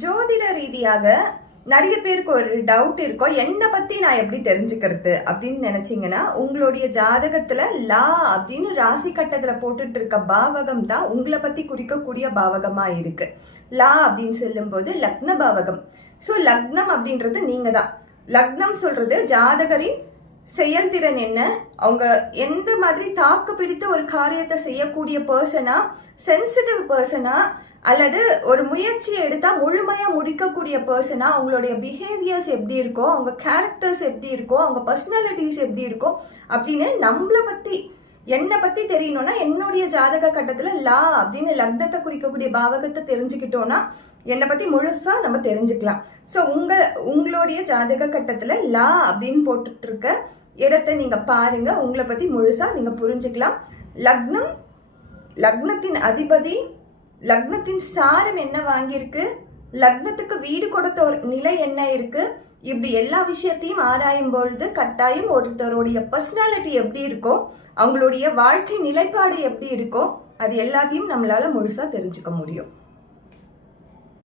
ஜோதிட ரீதியாக நிறைய பேருக்கு ஒரு டவுட் இருக்கும், என்னை பத்தி நான் எப்படி தெரிஞ்சுக்கிறது அப்படின்னு நினைச்சீங்கன்னா, உங்களுடைய ஜாதகத்துல லா அப்படின்னு ராசி கட்டத்துல போட்டுட்டு இருக்க பாவகம் தான் உங்களை பத்தி குறிக்கக்கூடிய பாவகமா இருக்கு. லா அப்படின்னு சொல்லும் போது லக்ன பாவகம். ஸோ லக்னம் அப்படின்றது நீங்க தான். லக்னம் சொல்றது ஜாதகரின் செயல்திறன் என்ன, அவங்க எந்த மாதிரி தாக்கு பிடித்த ஒரு காரியத்தை செய்யக்கூடிய பர்சனா, சென்சிட்டிவ் பர்சனா, அல்லது ஒரு முயற்சியை எடுத்தால் முழுமையாக முடிக்கக்கூடிய பர்சனா, அவங்களுடைய பிஹேவியர்ஸ் எப்படி இருக்கோ, அவங்க கேரக்டர்ஸ் எப்படி இருக்கோ, அவங்க பர்சனாலிட்டிஸ் எப்படி இருக்கோ அப்படின்னு நம்மளை பற்றி என்னை பற்றி தெரியணும்னா என்னுடைய ஜாதக கட்டத்தில் லா அப்படின்னு லக்னத்தை குறிக்கக்கூடிய பாவகத்தை தெரிஞ்சுக்கிட்டோன்னா என்னை பற்றி முழுசாக நம்ம தெரிஞ்சுக்கலாம். ஸோ உங்களுடைய ஜாதக கட்டத்தில் லா அப்படின்னு போட்டுட்ருக்க இடத்தை நீங்கள் பாருங்கள், உங்களை பற்றி முழுசாக நீங்கள் புரிஞ்சுக்கலாம். லக்னத்தின் அதிபதி, லக்னத்தின் சாரம் என்ன வாங்கியிருக்கு, லக்னத்துக்கு வீடு கொடுத்த ஒரு நிலை என்ன இருக்கு, இப்படி எல்லா விஷயத்தையும் ஆராயும் பொழுது கட்டாயம் ஒருத்தருடைய பர்சனாலிட்டி எப்படி இருக்கோ, அவங்களுடைய வாழ்க்கை நிலைப்பாடு எப்படி இருக்கோ, அது எல்லாத்தையும் நம்மளால முழுசா தெரிஞ்சுக்க முடியும்.